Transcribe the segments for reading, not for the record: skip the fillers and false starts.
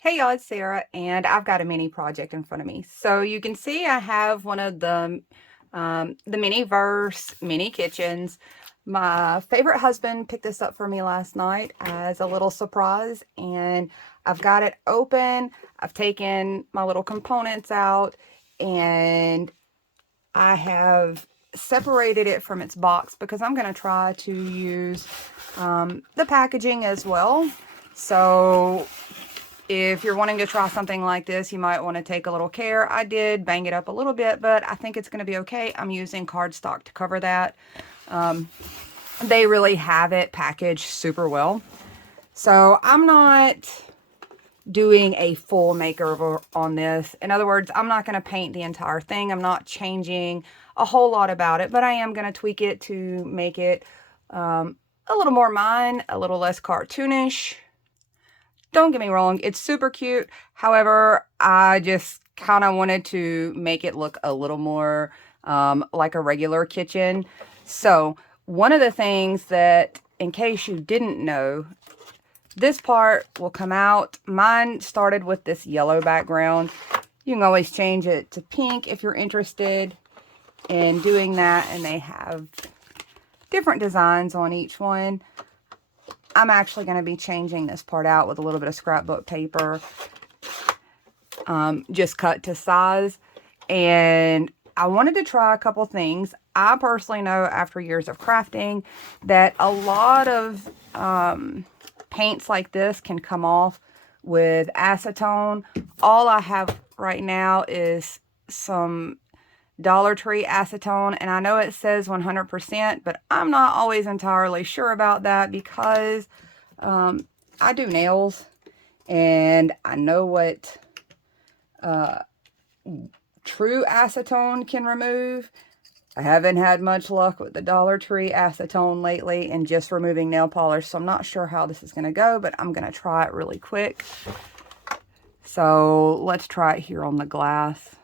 Hey y'all, it's Sarah, and I've got a mini project in front of me. So you can see I have one of the mini verse mini kitchens. My favorite husband picked this up for me last night as a little surprise, and I've got it open. I've taken my little components out, and I have separated it from its box because I'm going to try to use the packaging as well. So if you're wanting to try something like this, you might want to take a little care. I did bang it up a little bit, but I think it's going to be okay. I'm using cardstock to cover that. They really have it packaged super well. So I'm not doing a full makeover on this. In other words, I'm not going to paint the entire thing. I'm not changing a whole lot about it, but I am going to tweak it to make it a little more mine, a little less cartoonish. Don't get me wrong, it's super cute. However, I just kind of wanted to make it look a little more like a regular kitchen. So one of the things that, in case you didn't know, this part will come out. Mine started with this yellow background. You can always change it to pink if you're interested in doing that, and they have different designs on each one. I'm actually going to be changing this part out with a little bit of scrapbook paper, just cut to size. And I wanted to try a couple things. I personally know after years of crafting that a lot of paints like this can come off with acetone. All I have right now is some Dollar Tree acetone, and I know it says 100%, but I'm not always entirely sure about that because I do nails, and I know what true acetone can remove. I haven't had much luck with the Dollar Tree acetone lately and just removing nail polish, so I'm not sure how this is going to go, but I'm going to try it really quick. So let's try it here on the glass.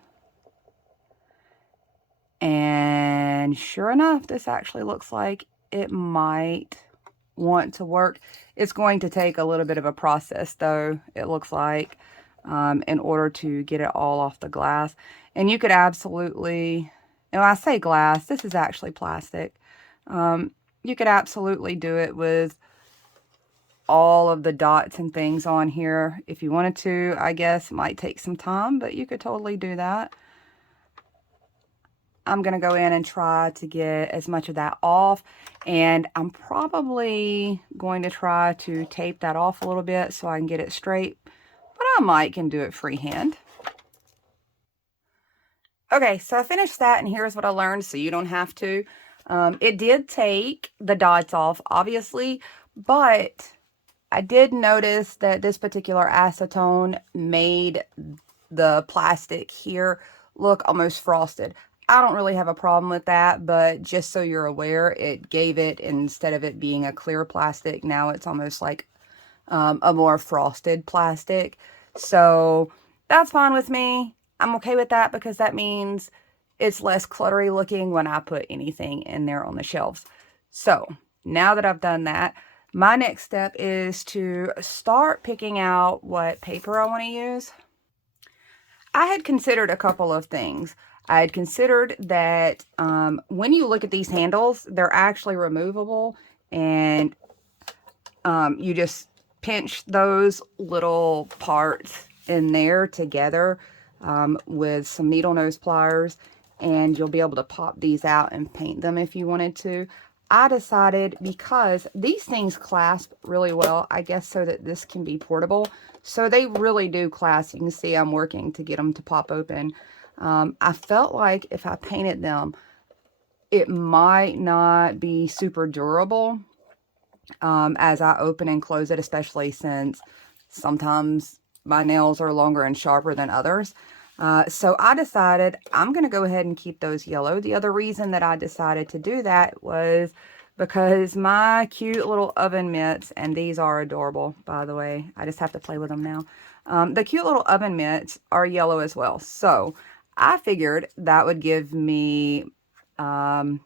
And sure enough, this actually looks like it might want to work. It's going to take a little bit of a process, though, it looks like, in order to get it all off the glass. And you could absolutely, and when I say glass, this is actually plastic. You could absolutely do it with all of the dots and things on here if you wanted to. I guess it might take some time, but you could totally do that. I'm going to go in and try to get as much of that off, and I'm probably going to try to tape that off a little bit so I can get it straight, but I might can do it freehand. Okay, so I finished that, and here's what I learned so you don't have to. It did take the dots off, obviously, but I did notice that this particular acetone made the plastic here look almost frosted. I don't really have a problem with that, but just so you're aware, it gave it, instead of it being a clear plastic, now it's almost like a more frosted plastic. So that's fine with me. I'm okay with that because that means it's less cluttery looking when I put anything in there on the shelves. So now that I've done that, my next step is to start picking out what paper I want to use. I had considered a couple of things. I had considered that when you look at these handles, they're actually removable, and you just pinch those little parts in there together with some needle nose pliers, and you'll be able to pop these out and paint them if you wanted to. I decided, because these things clasp really well, I guess, so that this can be portable. So they really do clasp. You can see I'm working to get them to pop open. I felt like if I painted them, it might not be super durable as I open and close it, especially since sometimes my nails are longer and sharper than others. So I decided I'm going to go ahead and keep those yellow. The other reason that I decided to do that was because my cute little oven mitts, and these are adorable, by the way. I just have to play with them now. The cute little oven mitts are yellow as well. So I figured that would give me kind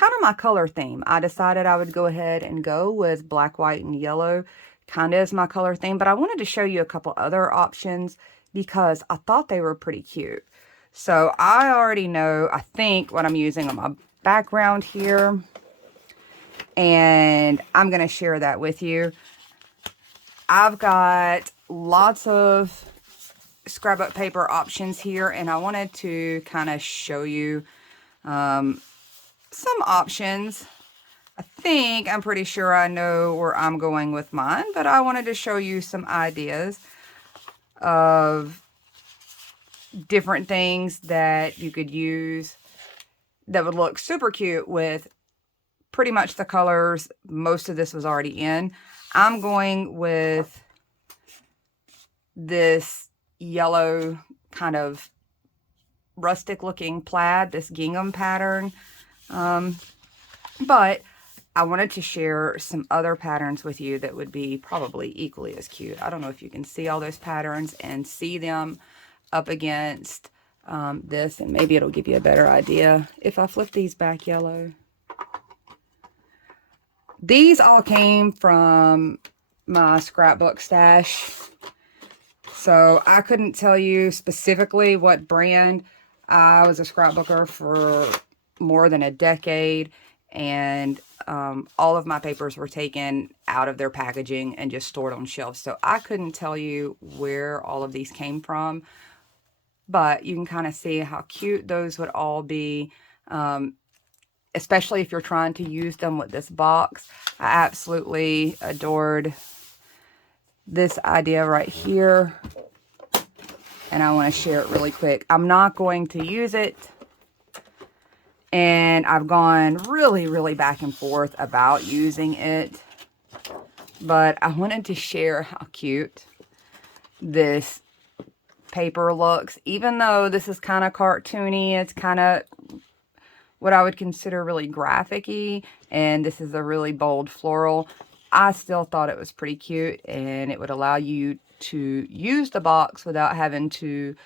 of my color theme. I decided I would go ahead and go with black, white, and yellow kind of is my color theme, but I wanted to show you a couple other options because I thought they were pretty cute. So I already know, I think, what I'm using on my background here, and I'm going to share that with you. I've got lots of scrapbook paper options here, and I wanted to kind of show you some options. I'm pretty sure I know where I'm going with mine, but I wanted to show you some ideas of different things that you could use that would look super cute with pretty much the colors most of this was already in. I'm going with this yellow kind of rustic looking plaid, this gingham pattern. But I wanted to share some other patterns with you that would be probably equally as cute. I don't know if you can see all those patterns and see them up against this, and maybe it'll give you a better idea if I flip these back yellow. These all came from my scrapbook stash, so I couldn't tell you specifically what brand. I was a scrapbooker for more than a decade, and all of my papers were taken out of their packaging and just stored on shelves. So I couldn't tell you where all of these came from, but you can kind of see how cute those would all be, especially if you're trying to use them with this box. I absolutely adored this idea right here, and I want to share it really quick. I'm not going to use it, and I've gone really back and forth about using it, but I wanted to share how cute this paper looks. Even though this is kind of cartoony, it's kind of what I would consider really graphic-y, and this is a really bold floral. I still thought it was pretty cute, and it would allow you to use the box without having to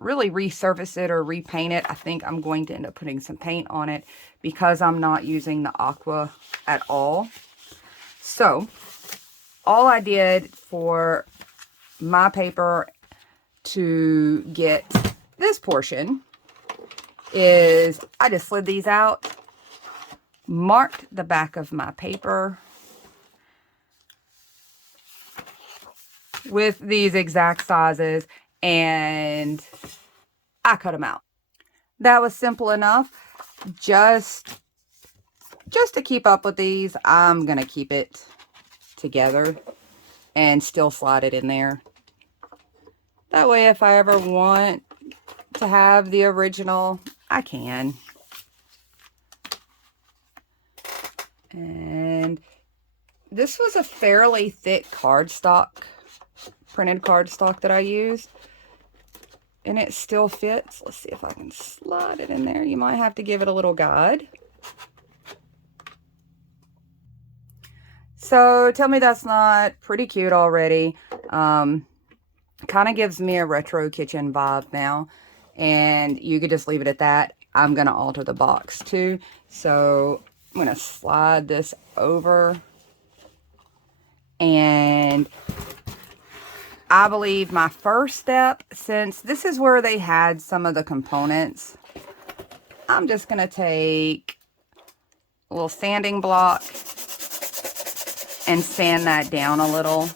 really resurface it or repaint it. I think I'm going to end up putting some paint on it because I'm not using the aqua at all. So all I did for my paper to get this portion is I just slid these out, marked the back of my paper with these exact sizes, and I cut them out. That was simple enough. Just to keep up with these, I'm gonna keep it together and still slide it in there. That way, if I ever want to have the original, I can. And this was a fairly thick cardstock, printed cardstock that I used, and it still fits. Let's see if I can slide it in there. You might have to give it a little guide. So tell me that's not pretty cute already. Kind of gives me a retro kitchen vibe now, and you could just leave it at that. I'm going to alter the box too. So I'm going to slide this over, and I believe my first step, since this is where they had some of the components, I'm just going to take a little sanding block and sand that down a little.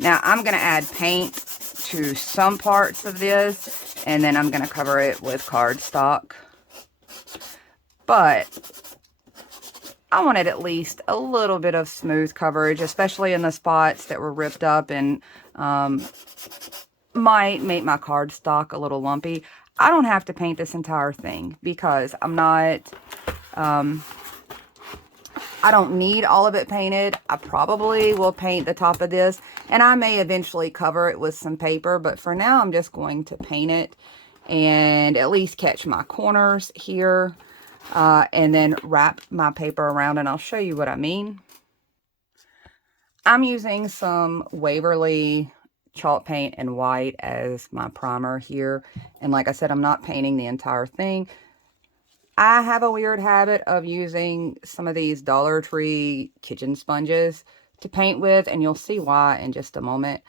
Now I'm going to add paint to some parts of this, and then I'm going to cover it with cardstock. But I wanted at least a little bit of smooth coverage, especially in the spots that were ripped up and might make my cardstock a little lumpy. I don't have to paint this entire thing because I'm not, I don't need all of it painted. I probably will paint the top of this, and I may eventually cover it with some paper, but for now I'm just going to paint it and at least catch my corners here, and then wrap my paper around, and I'll show you what I mean. I'm using some Waverly chalk paint and white as my primer here, and like I said, I'm not painting the entire thing. I have a weird habit of using some of these Dollar Tree kitchen sponges to paint with, and you'll see why in just a moment.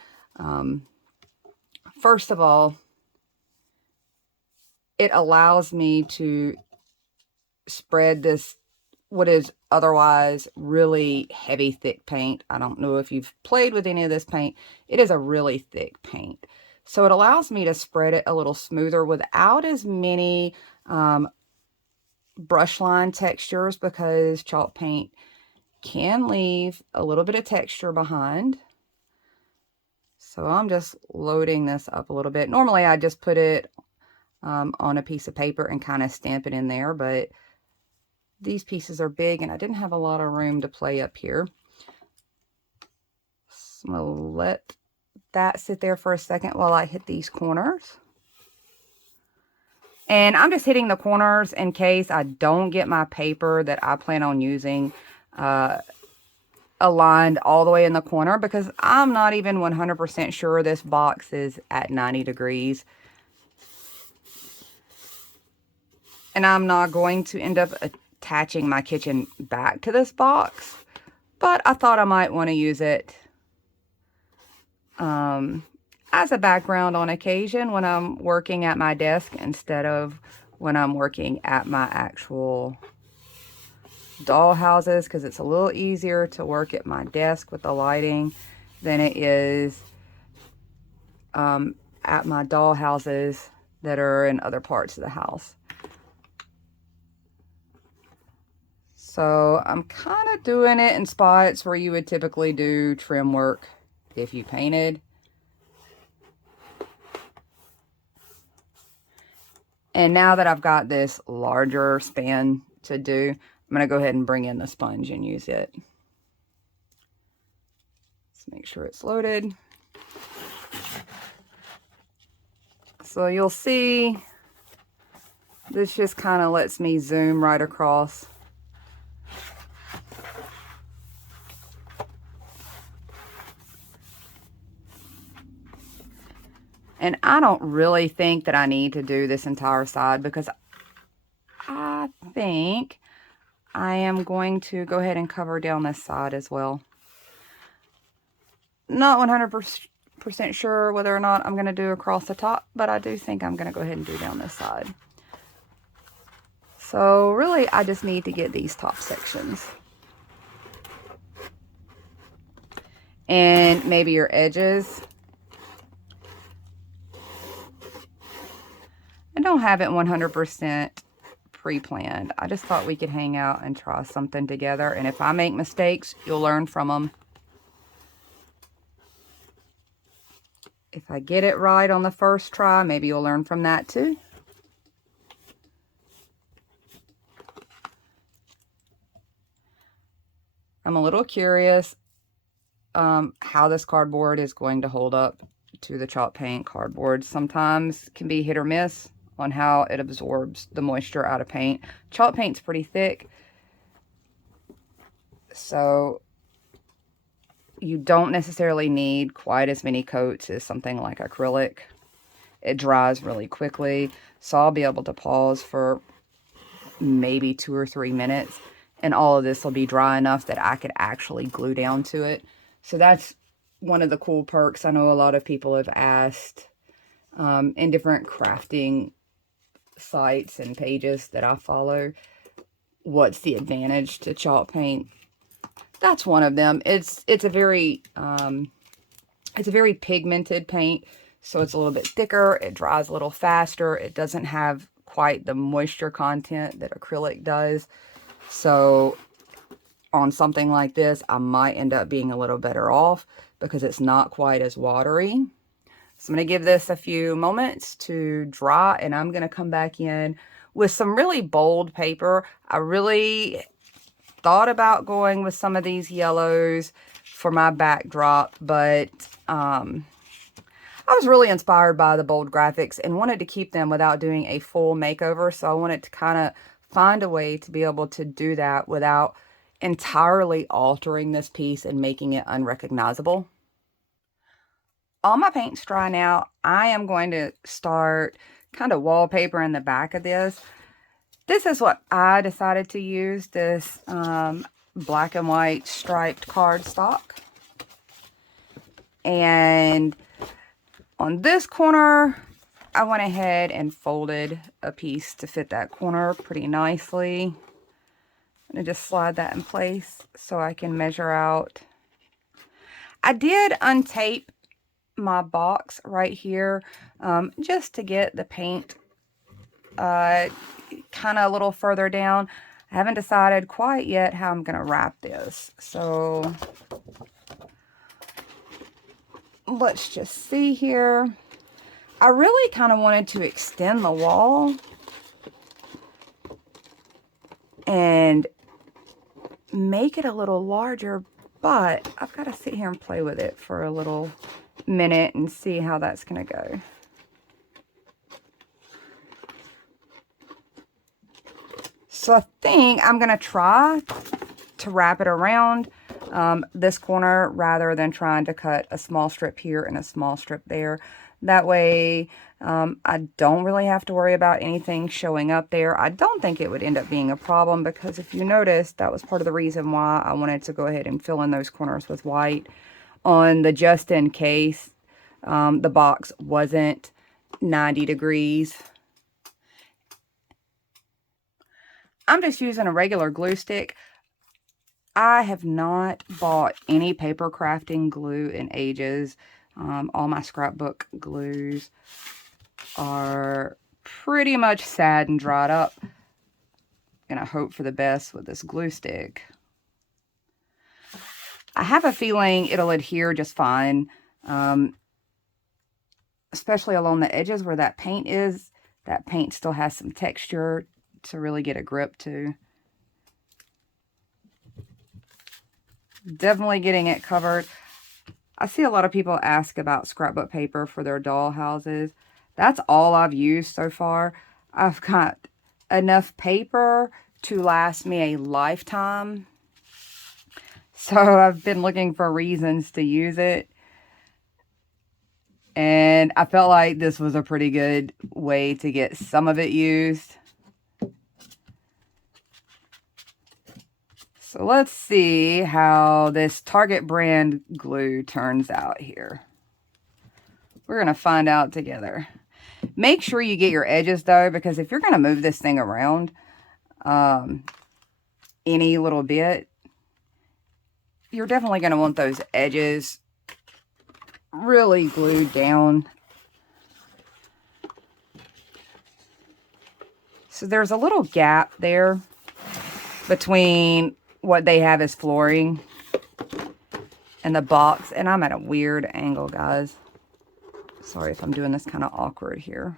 First of all, it allows me to spread this, what is otherwise really heavy, thick paint. I don't know if you've played with any of this paint. It is a really thick paint. So it allows me to spread it a little smoother without as many brush line textures, because chalk paint can leave a little bit of texture behind. So I'm just loading this up a little bit. Normally I just put it on a piece of paper and kind of stamp it in there, but these pieces are big and I didn't have a lot of room to play up here. So I'm gonna let that sit there for a second while I hit these corners. And I'm just hitting the corners in case I don't get my paper that I plan on using aligned all the way in the corner, because I'm not even 100% sure this box is at 90 degrees. And I'm not going to end up attaching my kitchen back to this box, but I thought I might want to use it as a background on occasion when I'm working at my desk instead of when I'm working at my actual doll houses, because it's a little easier to work at my desk with the lighting than it is at my doll houses that are in other parts of the house. So I'm kind of doing it in spots where you would typically do trim work if you painted. And now that I've got this larger span to do, I'm going to go ahead and bring in the sponge and use it. Let's make sure it's loaded. So you'll see this just kind of lets me zoom right across. And I don't really think that I need to do this entire side, because I think I am going to go ahead and cover down this side as well. Not 100% sure whether or not I'm going to do across the top, but I do think I'm going to go ahead and do down this side. So really, I just need to get these top sections. And maybe your edges. I don't have it 100% pre-planned. I just thought we could hang out and try something together. And if I make mistakes, you'll learn from them. If I get it right on the first try, maybe you'll learn from that too. I'm a little curious how this cardboard is going to hold up to the chalk paint. Cardboard sometimes can be hit or miss on how it absorbs the moisture out of paint. Chalk paint's pretty thick, so you don't necessarily need quite as many coats as something like acrylic. It dries really quickly, so I'll be able to pause for maybe 2 or 3 minutes, and all of this will be dry enough that I could actually glue down to it. So that's one of the cool perks. I know a lot of people have asked in different crafting sites and pages that I follow, what's the advantage to chalk paint? That's one of them. It's a very pigmented paint, so it's a little bit thicker. It dries a little faster. It doesn't have quite the moisture content that acrylic does. So on something like this, I might end up being a little better off because it's not quite as watery. So I'm going to give this a few moments to dry, and I'm going to come back in with some really bold paper. I really thought about going with some of these yellows for my backdrop, but I was really inspired by the bold graphics and wanted to keep them without doing a full makeover. So I wanted to kind of find a way to be able to do that without entirely altering this piece and making it unrecognizable. All my paint's dry now. I am going to start kind of wallpaper in the back of this. This is what I decided to use, this black and white striped cardstock. And on this corner, I went ahead and folded a piece to fit that corner pretty nicely. I'm going to just slide that in place so I can measure out. I did untape my box right here just to get the paint kind of a little further down. I haven't decided quite yet how I'm going to wrap this. So let's just see here. I really kind of wanted to extend the wall and make it a little larger, but I've got to sit here and play with it for a little minute and see how that's going to go. So I think I'm going to try to wrap it around this corner rather than trying to cut a small strip here and a small strip there. That way I don't really have to worry about anything showing up there. I don't think it would end up being a problem because if you notice, that was part of the reason why I wanted to go ahead and fill in those corners with white. On the just in case the box wasn't 90 degrees. I'm just using a regular glue stick. I have not bought any paper crafting glue in ages. All my scrapbook glues are pretty much sad and dried up. And I hope for the best with this glue stick. I have a feeling it'll adhere just fine. Especially along the edges where that paint is. That paint still has some texture to really get a grip to. Definitely getting it covered. I see a lot of people ask about scrapbook paper for their doll houses. That's all I've used so far. I've got enough paper to last me a lifetime. So I've been looking for reasons to use it. And I felt like this was a pretty good way to get some of it used. So let's see how this Target brand glue turns out here. We're going to find out together. Make sure you get your edges though, because if you're going to move this thing around any little bit, you're definitely going to want those edges really glued down. So there's a little gap there between what they have as flooring and the box. And I'm at a weird angle, guys. Sorry if I'm doing this kind of awkward here.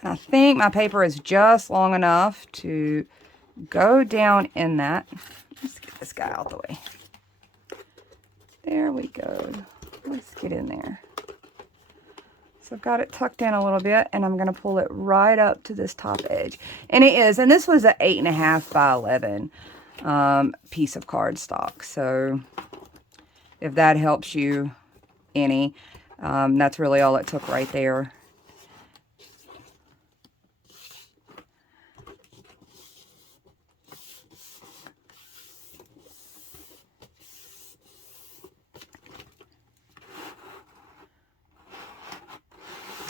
And I think my paper is just long enough to go down in that. Let's get this guy out the way. There we go. Let's get in there. So I've got it tucked in a little bit, and I'm going to pull it right up to this top edge. And it is, and this was an 8.5 by 11 piece of cardstock. So if that helps you any, that's really all it took right there.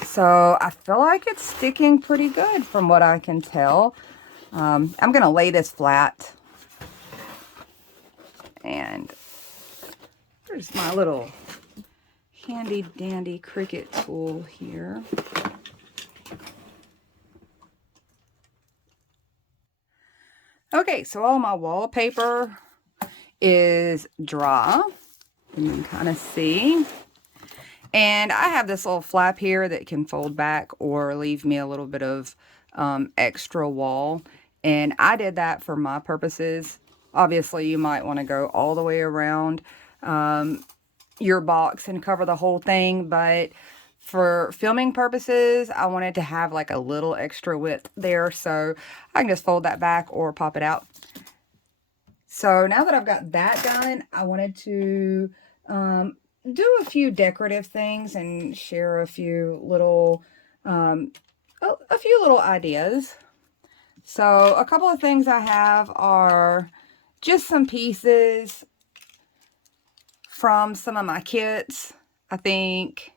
So I feel like it's sticking pretty good from what I can tell. I'm going to lay this flat. And there's my little handy dandy Cricut tool here. Okay, so all my wallpaper is dry. You can kind of see. And I have this little flap here that can fold back or leave me a little bit of extra wall. And I did that for my purposes. Obviously, you might want to go all the way around your box and cover the whole thing. But for filming purposes, I wanted to have like a little extra width there. So I can just fold that back or pop it out. So now that I've got that done, I wanted to do a few decorative things and share a few little ideas. So a couple of things I have are just some pieces from some of my kits. I think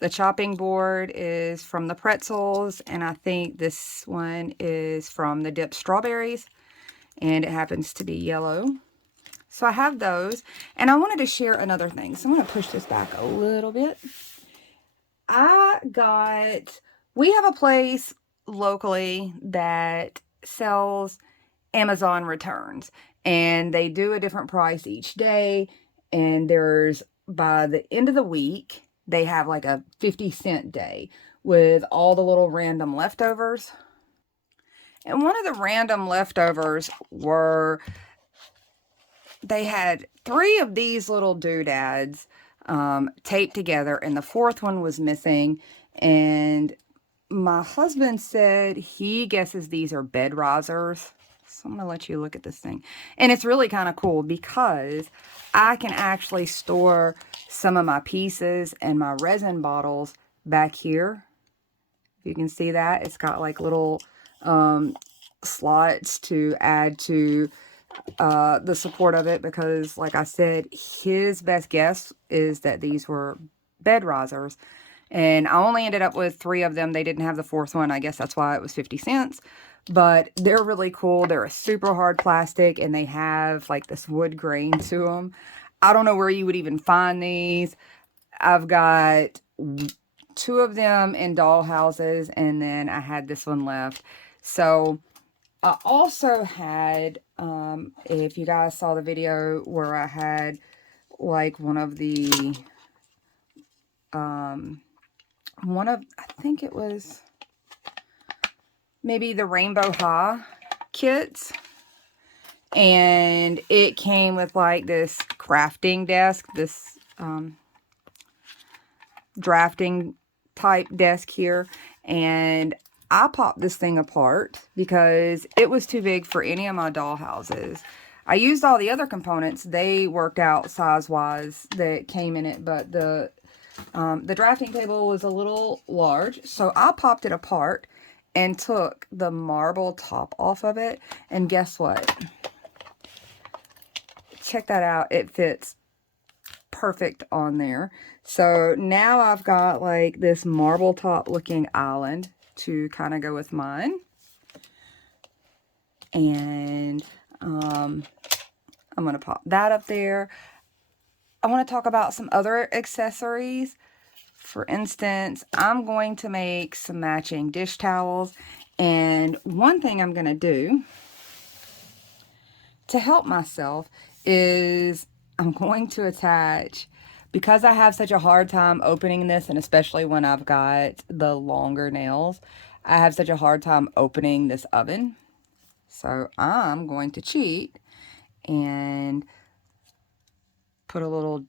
the chopping board is from the pretzels, and I think this one is from the dipped strawberries, and it happens to be yellow. So I have those, and I wanted to share another thing. So I'm going to push this back a little bit. We have a place locally that sells Amazon returns, and they do a different price each day, and by the end of the week, they have like a 50-cent day with all the little random leftovers. And one of the random leftovers they had 3 of these little doodads taped together, and the 4th one was missing. And my husband said he guesses these are bed risers. So I'm going to let you look at this thing. And it's really kind of cool because I can actually store some of my pieces and my resin bottles back here. If you can see that, it's got like little slots to add to the support of it, because like I said, his best guess is that these were bed risers, and I only ended up with 3 of them. They didn't have the 4th one. I guess that's why it was 50 cents, but they're really cool. They're a super hard plastic, and they have like this wood grain to them. I don't know where you would even find these. I've got 2 of them in doll houses, and then I had this one left. So I also had, if you guys saw the video where I had like one of, I think it was maybe the Rainbow High kits. And it came with like this crafting desk, this drafting type desk here. And I popped this thing apart because it was too big for any of my doll houses. I used all the other components. They worked out size-wise that came in it, but the drafting table was a little large. So I popped it apart and took the marble top off of it. And guess what? Check that out. It fits perfect on there. So now I've got like this marble top looking island to kind of go with mine. And I'm going to pop that up there. I want to talk about some other accessories. For instance, I'm going to make some matching dish towels. And one thing I'm going to do to help myself is I'm going to attach, because I have such a hard time opening this, and especially when I've got the longer nails, I have such a hard time opening this oven. So I'm going to cheat and put a little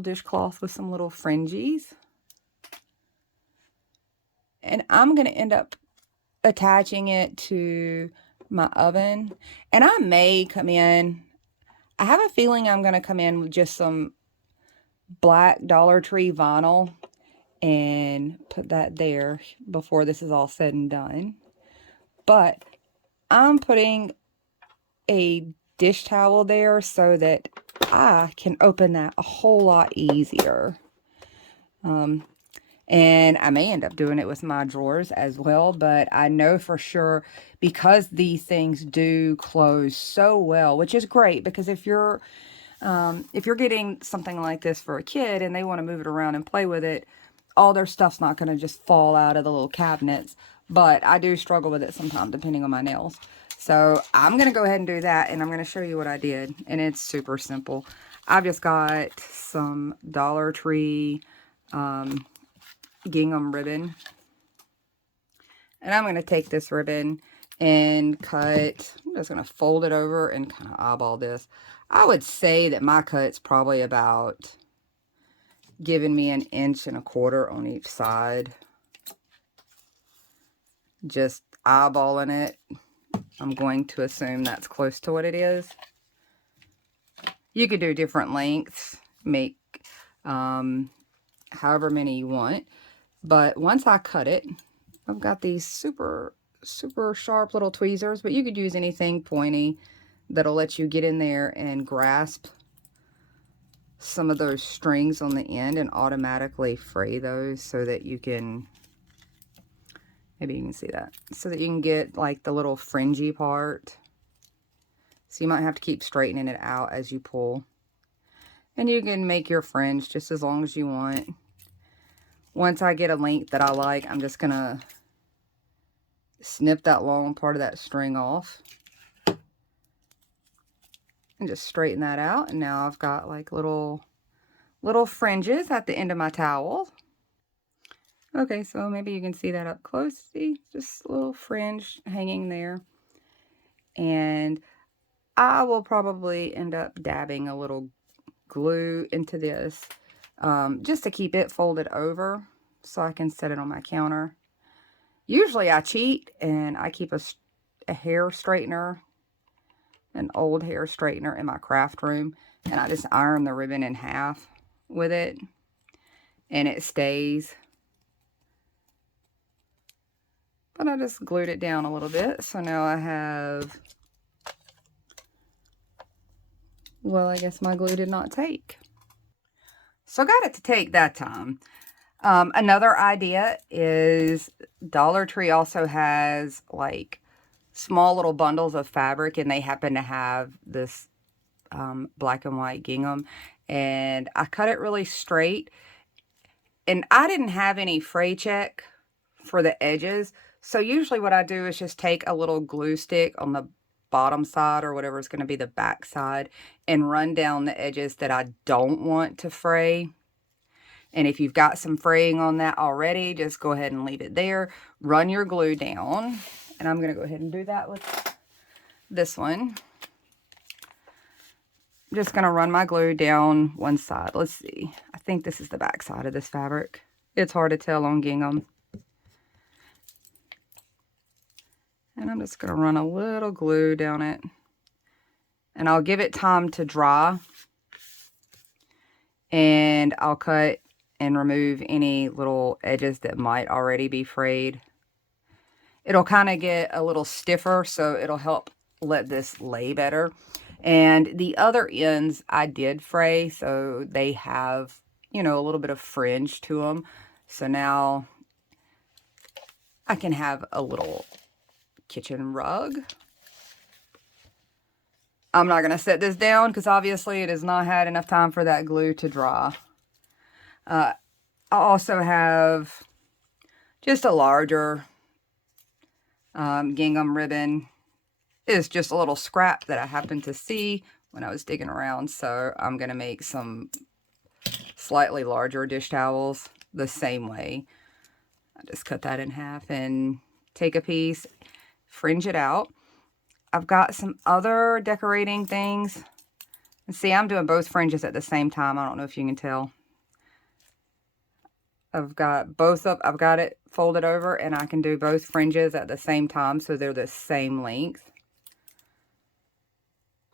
dishcloth with some little fringes. And I'm going to end up attaching it to my oven. And I may come in, I have a feeling I'm going to come in with just some black Dollar Tree vinyl and put that there before this is all said and done. But I'm putting a dish towel there so that I can open that a whole lot easier. And I may end up doing it with my drawers as well, but I know for sure, because these things do close so well, which is great, because if you're getting something like this for a kid and they want to move it around and play with it, all their stuff's not going to just fall out of the little cabinets. But I do struggle with it sometimes depending on my nails. So I'm going to go ahead and do that, and I'm going to show you what I did. And it's super simple. I've just got some Dollar Tree gingham ribbon. And I'm going to take this ribbon and cut. I'm just going to fold it over and kind of eyeball this. I would say that my cut's probably about giving me 1.25 inches on each side. Just eyeballing it. I'm going to assume that's close to what it is. You could do different lengths, make however many you want. But once I cut it, I've got these super sharp little tweezers, but you could use anything pointy that'll let you get in there and grasp some of those strings on the end and automatically fray those so that you can, maybe you can see that, so that you can get like the little fringy part. So you might have to keep straightening it out as you pull. And you can make your fringe just as long as you want. Once I get a length that I like, I'm just gonna snip that long part of that string off. And just straighten that out. And now I've got like little fringes at the end of my towel. Okay, so maybe you can see that up close. See, just a little fringe hanging there. And I will probably end up dabbing a little glue into this just to keep it folded over so I can set it on my counter. Usually I cheat and I keep a hair straightener, an old hair straightener in my craft room, and I just iron the ribbon in half with it and it stays. But I just glued it down a little bit, so now I have, well, I guess my glue did not take. So I got it to take that time. Another idea is Dollar Tree also has like small little bundles of fabric, and they happen to have this black and white gingham, and I cut it really straight, and I didn't have any fray check for the edges. So usually what I do is just take a little glue stick on the bottom side or whatever is going to be the back side and run down the edges that I don't want to fray. And if you've got some fraying on that already, just go ahead and leave it there. Run your glue down. And I'm going to go ahead and do that with this one. I'm just going to run my glue down one side. Let's see. I think this is the back side of this fabric. It's hard to tell on gingham. And I'm just going to run a little glue down it. And I'll give it time to dry. And I'll cut and remove any little edges that might already be frayed. It'll kind of get a little stiffer, so it'll help let this lay better. And the other ends I did fray, so they have, you know, a little bit of fringe to them. So now I can have a little kitchen rug. I'm not going to set this down because obviously it has not had enough time for that glue to dry. I also have just a larger gingham ribbon. It's just a little scrap that I happened to see when I was digging around. So I'm going to make some slightly larger dish towels the same way. I just cut that in half and take a piece, fringe it out. I've got some other decorating things. And see, I'm doing both fringes at the same time. I don't know if you can tell. I've got it folded over, and I can do both fringes at the same time, so they're the same length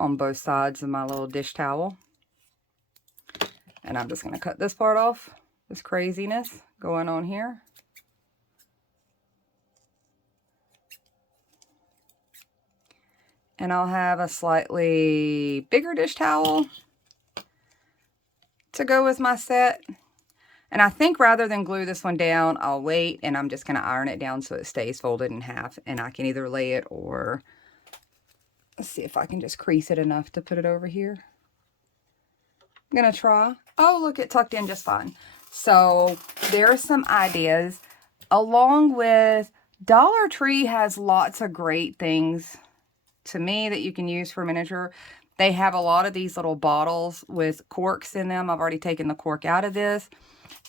on both sides of my little dish towel. And I'm just going to cut this part off, this craziness going on here. And I'll have a slightly bigger dish towel to go with my set. And I think rather than glue this one down, I'll wait, and I'm just going to iron it down so it stays folded in half. And I can either lay it or, let's see if I can just crease it enough to put it over here. I'm going to try. Oh, look, it tucked in just fine. So there are some ideas. Along with Dollar Tree has lots of great things to me that you can use for miniature. They have a lot of these little bottles with corks in them. I've already taken the cork out of this.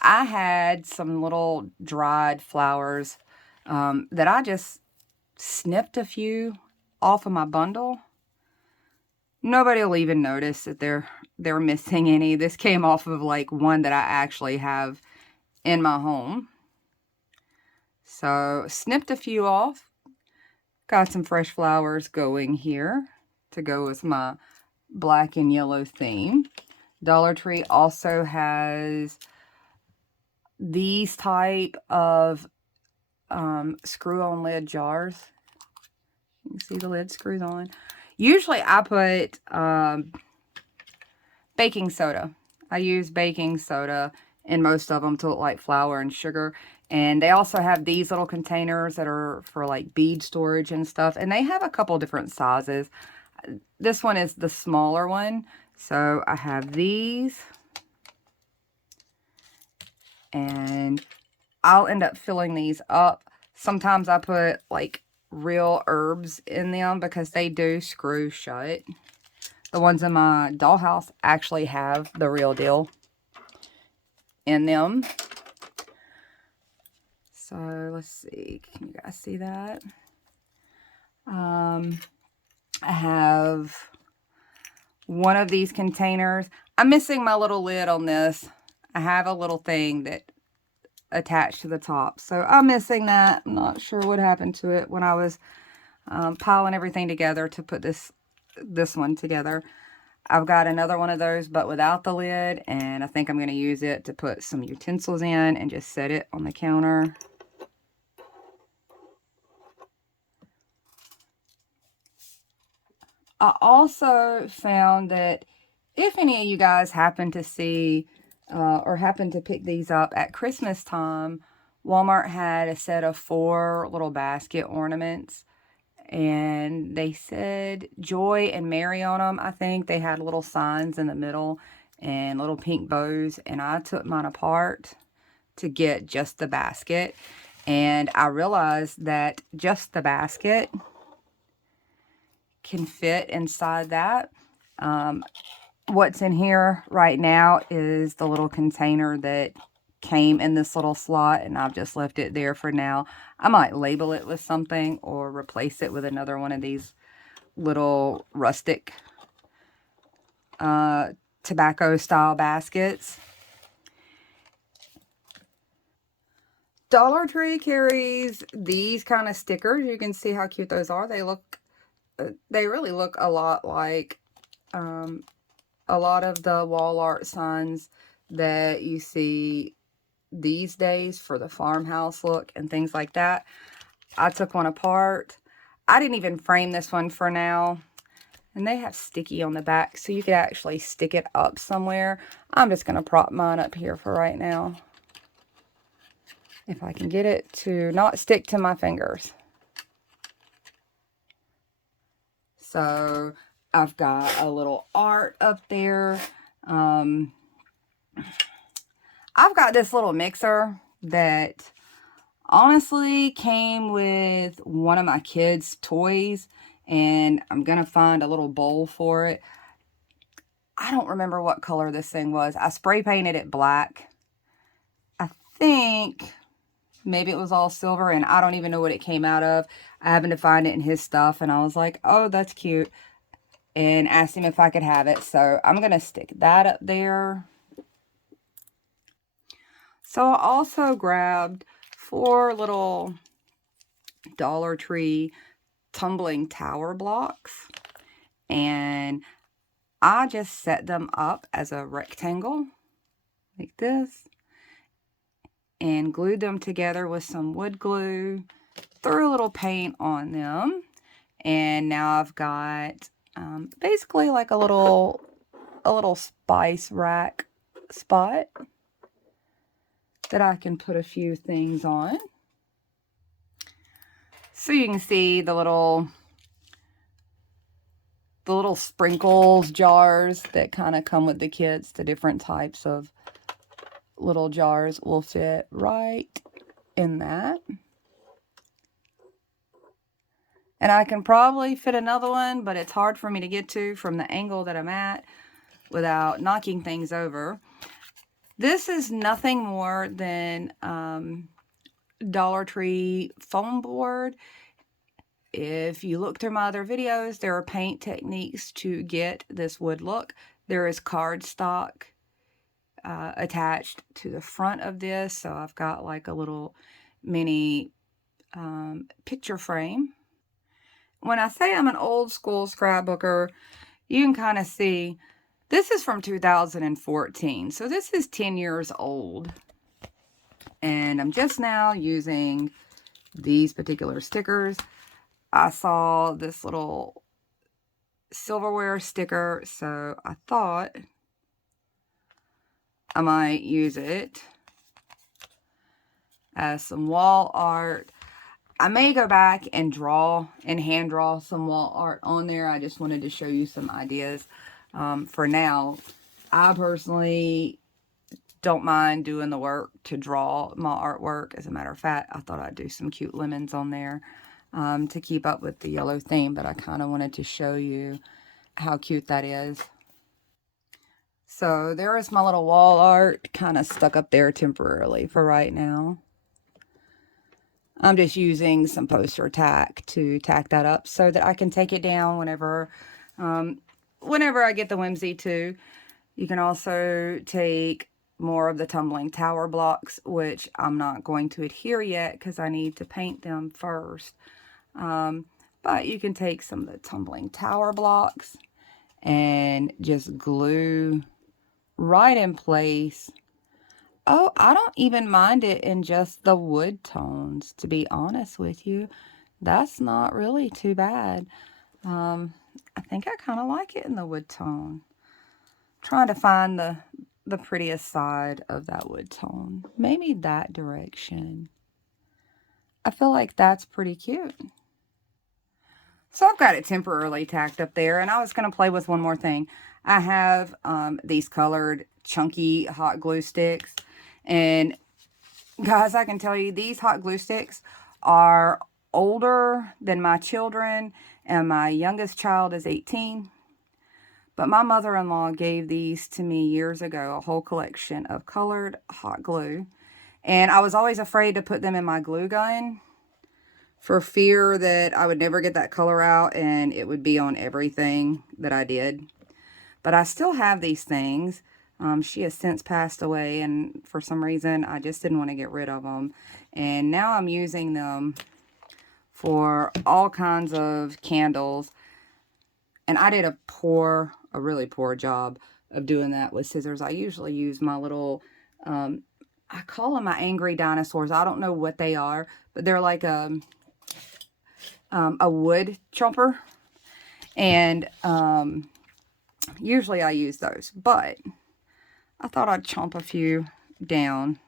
I had some little dried flowers that I just snipped a few off of my bundle. Nobody will even notice that they're missing any. This came off of like one that I actually have in my home. So snipped a few off. Got some fresh flowers going here to go with my black and yellow theme. Dollar Tree also has these type of screw-on lid jars. You can see the lid screws on. Usually I put baking soda. I use baking soda in most of them to look like flour and sugar. And they also have these little containers that are for like bead storage and stuff. And they have a couple different sizes. This one is the smaller one. So I have these. And I'll end up filling these up. Sometimes I put like real herbs in them because they do screw shut. The ones in my dollhouse actually have the real deal in them. So let's see, can you guys see that? I have one of these containers. I'm missing my little lid on this. I have a little thing that attached to the top, so I'm missing that. I'm not sure what happened to it when I was piling everything together to put this one together. I've got another one of those but without the lid, and I think I'm going to use it to put some utensils in and just set it on the counter. I also found that if any of you guys happen to see or happen to pick these up at Christmas time, Walmart had a set of 4 little basket ornaments, and they said Joy and Mary on them. I think they had little signs in the middle and little pink bows, and I took mine apart to get just the basket, and I realized that just the basket can fit inside that. What's in here right now is the little container that came in this little slot, and I've just left it there for now. I might label it with something or replace it with another one of these little rustic tobacco style baskets. Dollar Tree carries these kind of stickers. You can see how cute those are. They really look a lot like a lot of the wall art signs that you see these days for the farmhouse look and things like that. I took one apart. I didn't even frame this one for now. And they have sticky on the back, so you could actually stick it up somewhere. I'm just going to prop mine up here for right now, if I can get it to not stick to my fingers. So I've got a little art up there. I've got this little mixer that honestly came with one of my kids' toys, and I'm gonna find a little bowl for it. I don't remember what color this thing was. I spray painted it black. I think maybe it was all silver, and I don't even know what it came out of. I happened to find it in his stuff, and I was like, oh, that's cute, and asked him if I could have it. So I'm gonna stick that up there. So I also grabbed 4 little Dollar Tree tumbling tower blocks, and I just set them up as a rectangle like this and glued them together with some wood glue, threw a little paint on them, and now I've got basically like a little spice rack spot that I can put a few things on. So you can see the little sprinkles jars that kind of come with the kits. The different types of little jars will fit right in that. And I can probably fit another one, but it's hard for me to get to from the angle that I'm at without knocking things over. This is nothing more than Dollar Tree foam board. If you look through my other videos, there are paint techniques to get this wood look. There is cardstock attached to the front of this, so I've got like a little mini picture frame. When I say I'm an old school scrapbooker, you can kind of see this is from 2014, so this is 10 years old. And I'm just now using these particular stickers. I saw this little silverware sticker, so I thought I might use it as some wall art. I may go back and hand draw some wall art on there. I just wanted to show you some ideas. For now, I personally don't mind doing the work to draw my artwork. As a matter of fact, I thought I'd do some cute lemons on there to keep up with the yellow theme, but I kind of wanted to show you how cute that is. So there is my little wall art kind of stuck up there temporarily for right now. I'm just using some poster tack to tack that up so that I can take it down whenever I get the whimsy to. You can also take more of the tumbling tower blocks, which I'm not going to adhere yet because I need to paint them first. But you can take some of the tumbling tower blocks and just glue right in place. Oh, I don't even mind it in just the wood tones, to be honest with you. That's not really too bad. I think I kind of like it in the wood tone. Trying to find the prettiest side of that wood tone. Maybe that direction. I feel like that's pretty cute. So I've got it temporarily tacked up there, and I was going to play with one more thing. I have these colored chunky hot glue sticks, and guys, I can tell you these hot glue sticks are older than my children, and my youngest child is 18. But my mother-in-law gave these to me years ago, a whole collection of colored hot glue. And I was always afraid to put them in my glue gun for fear that I would never get that color out and it would be on everything that I did. But I still have these things. She has since passed away, and for some reason I just didn't want to get rid of them. And now I'm using them for all kinds of candles. And I did a really poor job of doing that with scissors. I usually use my little, I call them my angry dinosaurs. I don't know what they are, but they're like a wood chomper. And usually I use those, but I thought I'd chomp a few down.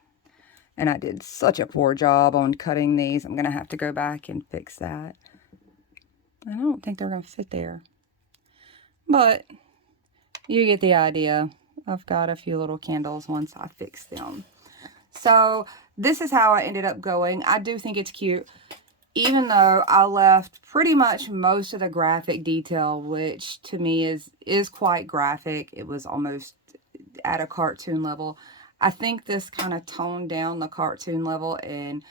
And I did such a poor job on cutting these. I'm going to have to go back and fix that. I don't think they're going to fit there. But you get the idea. I've got a few little candles once I fix them. So this is how I ended up going. I do think it's cute. Even though I left pretty much most of the graphic detail, which to me is quite graphic. It was almost at a cartoon level. I think this kind of toned down the cartoon level and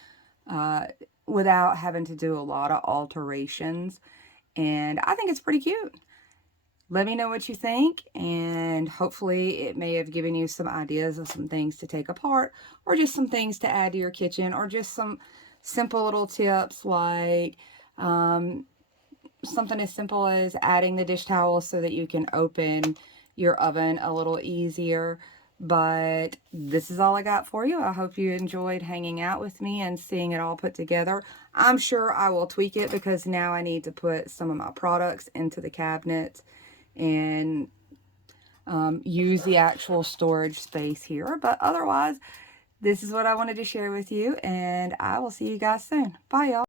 without having to do a lot of alterations. And I think it's pretty cute. Let me know what you think, and hopefully it may have given you some ideas of some things to take apart, or just some things to add to your kitchen, or just some simple little tips like something as simple as adding the dish towel so that you can open your oven a little easier. But this is all I got for you. I hope you enjoyed hanging out with me and seeing it all put together. I'm sure I will tweak it because now I need to put some of my products into the cabinets and use the actual storage space here. But otherwise, this is what I wanted to share with you, and I will see you guys soon. Bye, y'all.